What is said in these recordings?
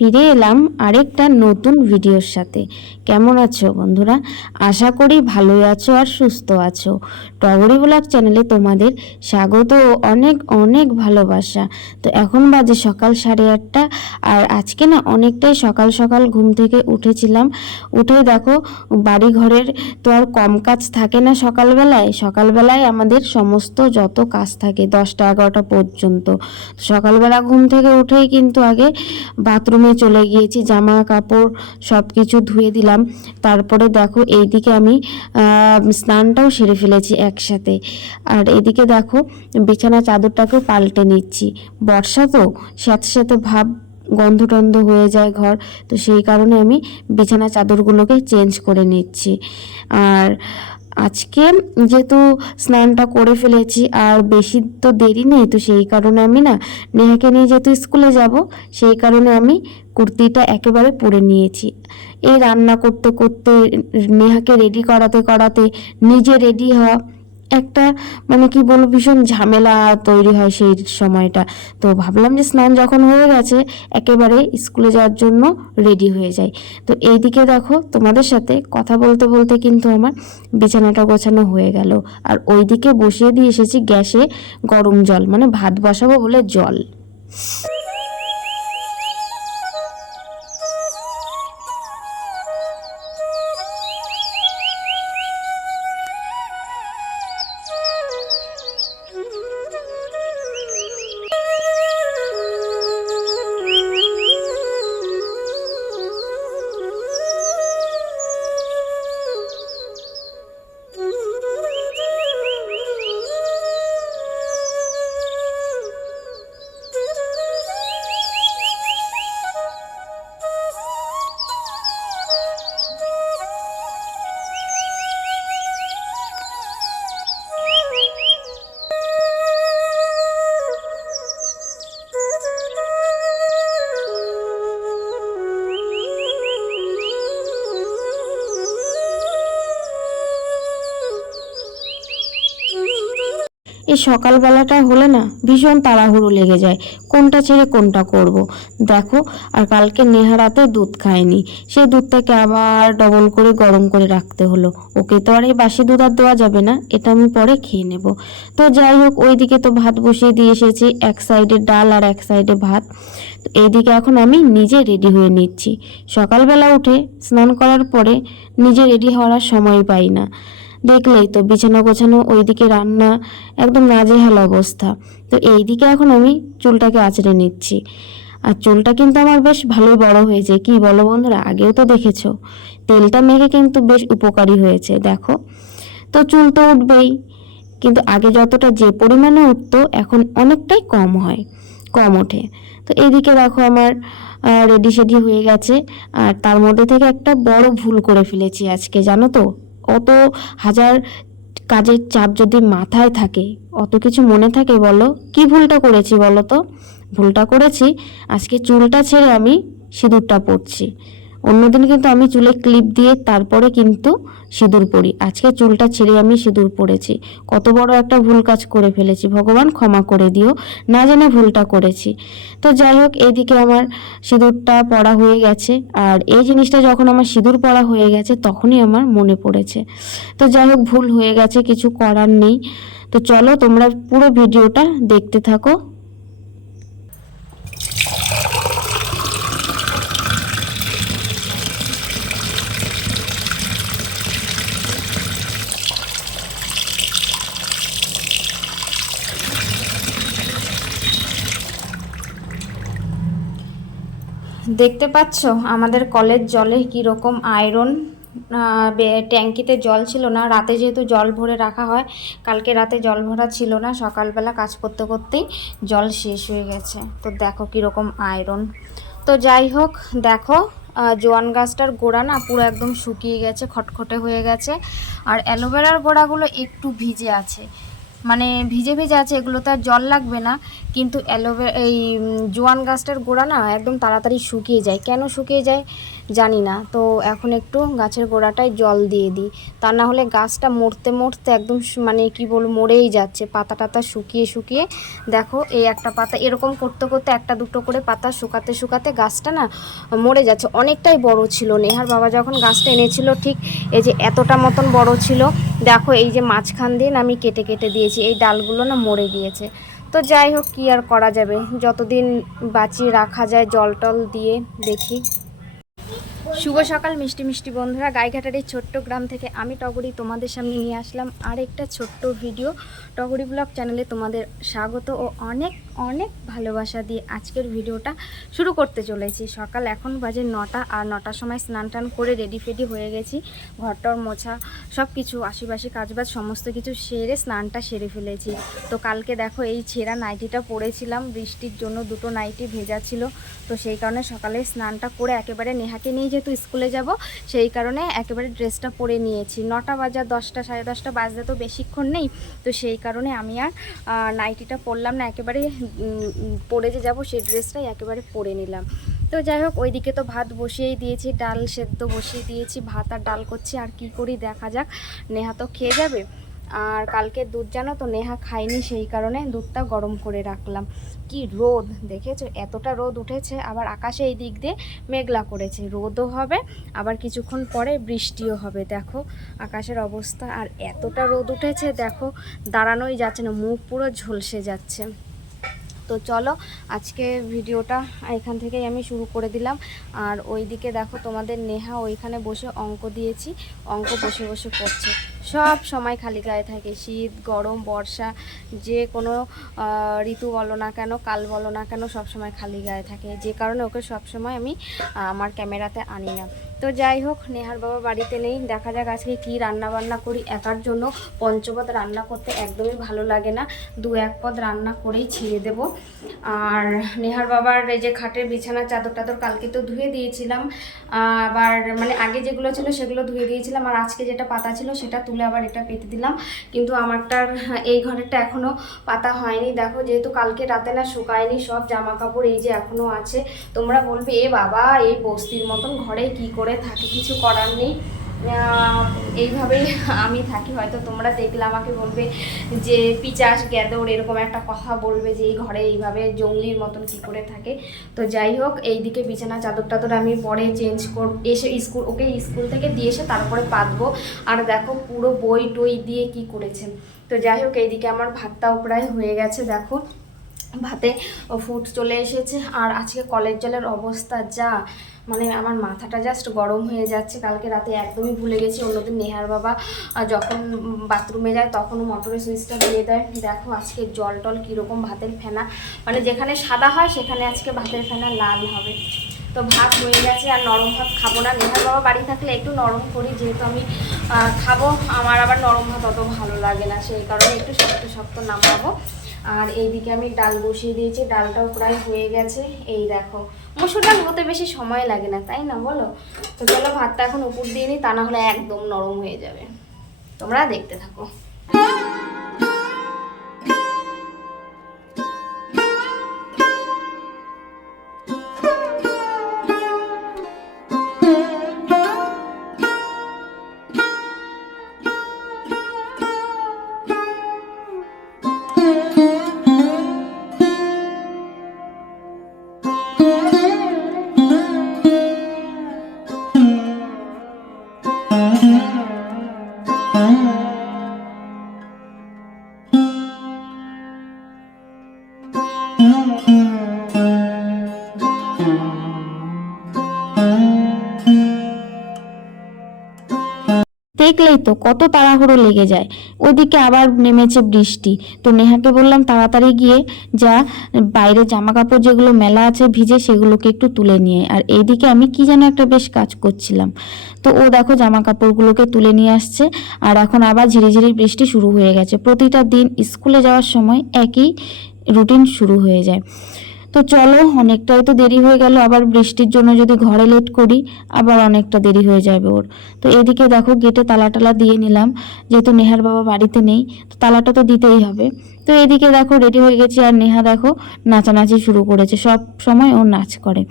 ফিরে এলাম আরেকটা নতুন ভিডিওর সাথে। কেমন আছো বন্ধুরা? আশা করি ভালোই আছো আর সুস্থ আছো। টগরি ব্লগ চ্যানেলে তোমাদের স্বাগত ও অনেক অনেক ভালোবাসা। তো এখন বাজে সকাল 8:30, আর আজকে না অনেকটাই সকাল সকাল ঘুম থেকে উঠেছিলাম। উঠে দেখো, বাড়ি ঘরের তো আর কম কাজ থাকে না সকালবেলায় আমাদের সমস্ত যত কাজ থাকে 10টা 11টা পর্যন্ত। সকালবেলা ঘুম থেকে উঠেই কিন্তু আগে বাথরুমে চলে গিয়েছি, জামা কাপড় সব কিছু ধুয়ে দিলাম। তারপরে দেখো এইদিকে আমি স্নানটাও সেরে ফেলেছি একসাথে। আর এদিকে দেখো বিছানা চাদরটাকেও পাল্টে নিচ্ছি। বর্ষা তো, সাথে সাথে ভাব গন্ধ টন্ধ হয়ে যায় ঘর, তো সেই কারণে আমি বিছানা চাদরগুলোকে চেঞ্জ করে নিচ্ছি। আর আজকে যেহেতু স্নানটা করে ফেলেছি আর বেশি তো দেরি নেই, তো সেই কারণে আমি না নেহাকে নিয়ে যেহেতু স্কুলে যাব, সেই কারণে আমি কুর্তিটা একেবারে পরে নিয়েছি। এই রান্না করতে করতে, নেহাকে রেডি করাতে করাতে নিজে রেডি হওয়া একটা, মানে কি বলবো, ভীষণ ঝামেলা তৈরি হয় সেই সময়টা। তো ভাবলাম যে স্নান যখন হয়ে গেছে একেবারে স্কুলে যাওয়ার জন্য রেডি হয়ে যাই। তো এইদিকে দেখো তোমাদের সাথে কথা বলতে বলতে কিন্তু আমার বিছানাটা গোছানো হয়ে গেল। আর ওইদিকে বসিয়ে দিয়ে এসেছি গ্যাসে গরম জল, মানে ভাত বসাবো বলে জল। এই সকালবেলাটা হলে না ভীষণ তাড়াহুড়ো লেগে যায়, কোনটা ছেড়ে কোনটা করব। দেখো, আর কালকে নেহা রাতে দুধ খায়নি, সেই দুধটাকে আবার ডবল করে গরম করে রাখতে হলো। ওকে তো আর এই বাসি দুধ আর দেওয়া যাবে না, এটা আমি পরে খেয়ে নেব। তো যাই হোক, ওইদিকে তো ভাত বসিয়ে দিয়ে এসেছি, এক সাইডে ডাল আর এক সাইডে ভাত। তো এইদিকে এখন আমি নিজে রেডি হয়ে নিচ্ছি। সকালবেলা উঠে স্নান করার পরে নিজে রেডি হওয়ার সময় পাই না। দেখলেই তো, বিছানা গোছানো, ওইদিকে রান্না, একদম নাজেহাল অবস্থা। তো এইদিকে এখন আমি চুলটাকে আঁচড়ে নিচ্ছি। আর চুলটা কিন্তু আমার বেশ ভালোই বড় হয়েছে, কি বলো বন্ধুরা? আগেও তো দেখেছো, তেলটা মেখে কিন্তু বেশ উপকারী হয়েছে দেখো। তো চুল তো উঠবেই, কিন্তু আগে যতটা যে পরিমাণে উঠতো এখন অনেকটাই কম ওঠে। তো এইদিকে দেখো আমার রেডি সেডি হয়ে গেছে। আর তার মধ্যে থেকে একটা বড় ভুল করে ফেলেছি আজকে, জানো তো। অত হাজার কাজের চাপ যদি মাথায় থাকে, অত কিছু মনে থাকে বলো? কি ভুলটা করেছি বলো তো? ভুলটা করেছি, আজকে চুলটা ছেড়ে আমি সিঁদুরটা পরছি। অন্যদিন কিন্তু আমি চুলে ক্লিপ দিয়ে তারপরে কিন্তু সিঁদুর পরি, আজকে চুলটা ছেড়ে আমি সিঁদুর পরেছি। কত বড় একটা ভুল কাজ করে ফেলেছি, ভগবান ক্ষমা করে দিও, না জেনে ভুলটা করেছি। তো যাই হোক, এইদিকে আমার সিঁদুরটা পরা হয়ে গেছে। আর এই জিনিসটা যখন আমার সিঁদুর পরা হয়ে গেছে তখনই আমার মনে পড়েছে। তো যাই হোক, ভুল হয়ে গেছে, কিছু করার নেই। তো চলো তোমরা পুরো ভিডিওটা দেখতে থাকো। দেখতে পাচ্ছ আমাদের কলের জলে কীরকম আয়রন। ট্যাঙ্কিতে জল ছিল না, রাতে যেহেতু জল ভরে রাখা হয়, কালকে রাতে জল ভরা ছিল না, সকালবেলা কাজ করতে করতেই জল শেষ হয়ে গেছে। তো দেখো কীরকম আয়রন। তো যাই হোক, দেখো জোয়ান গাছটার গোড়া না পুরো একদম শুকিয়ে গেছে, খটখটে হয়ে গেছে। আর অ্যালোভেরার গোড়াগুলো একটু ভিজে আছে, মানে ভিজে ভিজে আছে, এগুলো তো আর জল লাগবে না, কিন্তু এই জোয়ান গাছটার গোড়া না একদম তাড়াতাড়ি শুকিয়ে যায়। কেন শুকিয়ে যায় জানি না। তো এখন একটু গাছের গোড়াটায় জল দিয়ে দিই, তা না হলে গাছটা মরতে মরতে একদম মানে কি বলবো মরেই যাচ্ছে। পাতা টাতা শুকিয়ে শুকিয়ে দেখো এই একটা পাতা এরকম করতে করতে একটা দুটো করে পাতা শুকাতে শুকাতে গাছটা না মরে যাচ্ছে। অনেকটাই বড় ছিল, নেহার বাবা যখন গাছটা এনেছিল ঠিক এই যে এতটা মতন বড় ছিল। দেখো এই যে মাঝখান দিয়ে আমি কেটে কেটে দিয়েছি, এই ডালগুলো না মরে গিয়েছে। তো যাই হোক, কী আর করা যাবে, যতদিন বাঁচিয়ে রাখা যায় জল টল দিয়ে দেখি। শুভ সকাল মিষ্টি মিষ্টি বন্ধুরা, গাইঘাটার এই ছোট্ট গ্রাম থেকে আমি টগরি তোমাদের সামনে নিয়ে আসলাম আর একটা ছোট্ট ভিডিও। টগরি ব্লগ চ্যানেলে তোমাদের স্বাগত ও অনেক অনেক ভালোবাসা দিয়ে আজকের ভিডিওটা শুরু করতে চলেছি। সকাল এখন বাজে 9টা, আর 9টার সময় স্নান টান করে রেডি ফেডি হয়ে গেছি। ঘরটর মোছা সব কিছু আশিপাশি কাজবাজ সমস্ত কিছু সেরে স্নানটা সেরে ফেলেছি। তো কালকে দেখো এই ছেঁড়া নাইটিটা পরেছিলাম, বৃষ্টির জন্য দুটো নাইটি ভেজা ছিল। তো সেই কারণে সকালে স্নানটা করে একেবারে নেহাকে নিয়ে যেহেতু স্কুলে যাব সেই কারণে একেবারে ড্রেসটা পরে নিয়েছি। 9টা বাজে 10টা 10:30 বাজতে তো বেশিক্ষণ নেই। তো সেই কারণে আমি আর নাইটিটা পরলাম না, একেবারে পরে যে যাব সেই ড্রেসটাই একেবারে পরে নিলাম। তো যাই হোক, ওইদিকে তো ভাত বসিয়েই দিয়েছি, ডাল সেদ্ধ বসিয়ে দিয়েছি, ভাত আর ডাল করছি। আর কি করি দেখা যাক, নেহা তো খেয়ে যাবে। আর কালকে দুধ জানো তো নেহা খায়নি, সেই কারণে দুধটা গরম করে রাখলাম। কি রোদ দেখেছো, এতটা রোদ উঠেছে, আবার আকাশে এই দিক দিয়ে মেঘলা করেছে, রোদও হবে আবার কিছুক্ষণ পরে বৃষ্টিও হবে। দেখো আকাশের অবস্থা, আর এতটা রোদ উঠেছে দেখো দাঁড়ানোই যাচ্ছে না, মুখ পুরো ঝলসে যাচ্ছে। তো চলো আজকে ভিডিওটা এখান থেকেই আমি শুরু করে দিলাম। আর ওইদিকে দেখো তোমাদের নেহা ওইখানে বসে অঙ্ক দিয়েছি, অঙ্ক বসে বসে করছে। সব সময় খালি গায়ে থাকে, শীত গরম বর্ষা যে কোনো ঋতু বলো না কেন, কাল বলো না কেন, সব সময় খালি গায়ে থাকে, যে কারণে ওকে সব সময় আমি আমার ক্যামেরাতে আনি না। তো যাই হোক, নেহার বাবা বাড়িতে নেই, দেখা যাক আজকে কী রান্না বান্না করি। একার জন্য পঞ্চপদ রান্না করতে একদমই ভালো লাগে না, 2-1 পদ রান্না করেই ছেড়ে দেব। আর নেহার বাবার এই যে খাটের বিছানা চাদর টাদর কালকে তো ধুয়ে দিয়েছিলাম, আবার মানে আগে যেগুলো ছিল সেগুলো ধুয়ে দিয়েছিলাম, আর আজকে যেটা পাতা ছিল সেটা তুলে আবার এটা পেতে দিলাম। কিন্তু আমারটার এই ঘরেরটা এখনও পাতা হয়নি। দেখো যেহেতু কালকে রাতে না শুকায়নি, সব জামা কাপড় এই যে এখনও আছে। তোমরা বলবে এ বাবা এই বস্তির মতন ঘরে কি করে থাকে, কিছু করার নেই, এইভাবেই আমি থাকি। হয়তো তোমরা দেখলে আমাকে বলবে যে পিচাস গ্যাদর এরকম একটা কথা বলবে যে এই ঘরে এইভাবে জঙ্গলির মতন কি করে থাকে। তো যাই হোক, এইদিকে বিছানা চাদর টাদর আমি পরে চেঞ্জ এসে ওকে স্কুল থেকে দিয়ে এসে তারপরে পাতবো। আর দেখো পুরো বই টই দিয়ে কি করেছেন। তো যাই হোক, এইদিকে আমার ভাতটাও প্রায় হয়ে গেছে, দেখো ভাতে ফুট চলে এসেছে। আর আজকে কলের জলের অবস্থা যা, মানে আমার মাথাটা জাস্ট গরম হয়ে যাচ্ছে। কালকে রাতে একদমই ভুলে গেছি, অন্যদিন নেহার বাবা যখন বাথরুমে যায় তখনও মোটরের সুইচটা দিয়ে দেয়। দেখো আজকে জল টল কীরকম, ভাতের ফেনা মানে যেখানে সাদা হয় সেখানে আজকে ভাতের ফেনা লাল হবে। তো ভাত হয়ে গেছে, আর নরম ভাত খাবো না। নেহার বাবা বাড়ি থাকলে একটু নরম করি, যেহেতু আমি খাবো, আমার আবার নরম ভাত অত ভালো লাগে না, সেই কারণে একটু শক্ত শক্ত নামাবো। আর এইদিকে আমি ডাল বসিয়ে দিয়েছি, ডালটাও প্রায় হয়ে গেছে। এই দেখো মসুর ডাল হতে বেশি সময় লাগে না, তাই না বলো? তো চলো ভাতটা এখন উপর দিয়ে নিই, তা না হলে একদম নরম হয়ে যাবে। তোমরা দেখতে থাকো। দেখলেই তো কত তাড়াহুড়ো লেগে যায়। ওইদিকে আবার নেমেছে বৃষ্টি। তো নেহাকে বললাম তাড়াতাড়ি গিয়ে যা বাইরে জামা কাপড় যেগুলো মেলা আছে ভিজে সেগুলোকে একটু তুলে নিয়ে। আর এইদিকে আমি কি যেন একটা বেশ কাজ করছিলাম। তো ও দেখো জামা কাপড়গুলোকে তুলে নিয়ে আসছে। আর এখন আবার ঝিরিঝিরি বৃষ্টি শুরু হয়ে গেছে। প্রতিটা দিন স্কুলে যাওয়ার সময় একই রুটিন শুরু হয়ে যায়। তো চলো, অনেকটাই তো দেরি হয়ে গেল, আবার বৃষ্টির জন্য যদি ঘরে লেট করি আবার অনেকটা দেরি হয়ে যাবে ওর। তো এদিকে দেখো গেটে তালা টালা দিয়ে নিলাম, যেহেতু নেহার বাবা বাড়িতে নেই তো তালাটা তো দিতেই হবে। তো এদিকে দেখো রেডি হয়ে গেছি, আর নেহা দেখো নাচানাচি শুরু করেছে, সব সময় ও নাচ করে।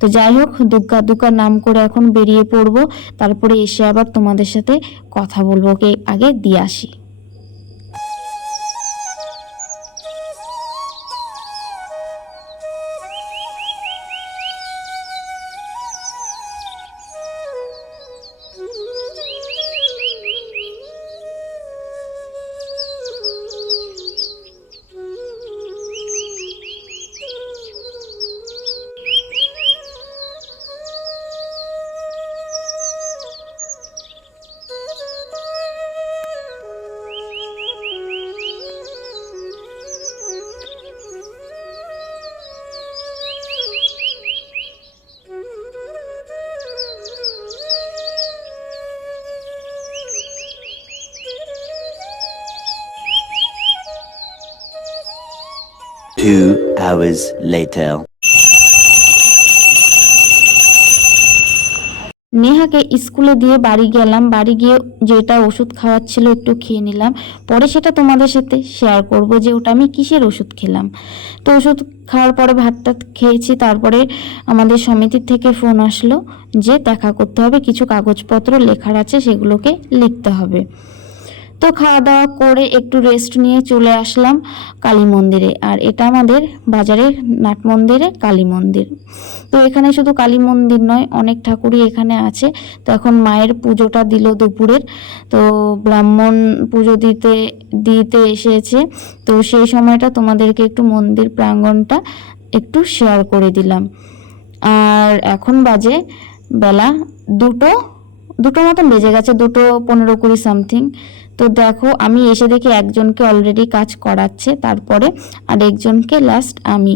তো যাই হোক, দুগ্গা দুগ্গা নাম করে এখন বেরিয়ে পড়বো, তারপরে এসে আবার তোমাদের সাথে কথা বলবো। ওকে আগে দিয়ে আসি। Two hours later. নেহাকে স্কুলে দিয়ে বাড়ি গেলাম, বাড়ি গিয়ে যেটা ওষুধ খাওয়াচ্ছিল একটু খেয়ে নিলাম, পরে সেটা তোমাদের সাথে শেয়ার করব যে ওটা আমি কিসের ওষুধ খেলাম। তো ওষুধ খাওয়ার পরে ভাতটা খেয়েছি, তারপরে আমাদের সমিতির থেকে ফোন আসলো যে দেখা করতে হবে, কিছু কাগজপত্র লেখার আছে সেগুলোকে লিখতে হবে। তো খাওয়া দাওয়া করে একটু রেস্ট নিয়ে চলে আসলাম কালী মন্দিরে। আর এটা আমাদের বাজারের নাট মন্দিরে কালী মন্দির। তো এখানে শুধু কালী মন্দির নয়, অনেক ঠাকুরই এখানে আছে। তো এখন মায়ের পুজোটা দিল দুপুরের, তো ব্রাহ্মণ পুজো দিতে দিতে এসেছে। তো সেই সময়টা তোমাদেরকে একটু মন্দির প্রাঙ্গণটা একটু শেয়ার করে দিলাম। আর এখন বাজে বেলা দুটো দুটো মতন বেজে গেছে, 2:15-20 সামথিং। তো দেখো আমি এসে দেখি একজনকে অলরেডি কাজ করাচ্ছে, তারপরে আর একজনকে লাস্ট আমি।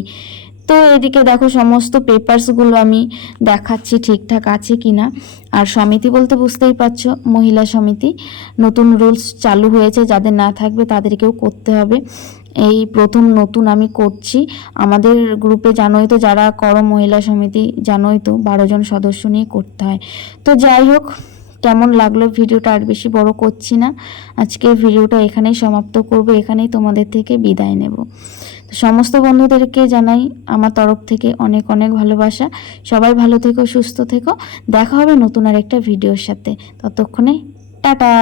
তো এদিকে দেখো সমস্ত পেপারসগুলো আমি দেখাচ্ছি ঠিকঠাক আছে কিনা। আর সমিতি বলতে বুঝতেই পারছো, মহিলা সমিতি, নতুন রুলস চালু হয়েছে, যাদের না থাকবে তাদেরকেও করতে হবে। এই প্রথম নতুন আমি করছি। আমাদের গ্রুপে জানোই তো, যারা করো মহিলা সমিতি জানোই তো, 12 জন সদস্য নিয়ে করতে হয়। তো যাই হোক, কেমন লাগলো ভিডিওটা, আর বেশি বড় করছি না, আজকে ভিডিওটা এখানেই সমাপ্ত করব, এখানেই তোমাদের থেকে বিদায় নেব। সমস্ত বন্ধুদেরকে জানাই আমার তরফ থেকে অনেক অনেক ভালোবাসা। সবাই ভালো থেকো, সুস্থ থেকো, দেখা হবে নতুন আর একটা ভিডিওর সাথে। ততক্ষণে টাটা।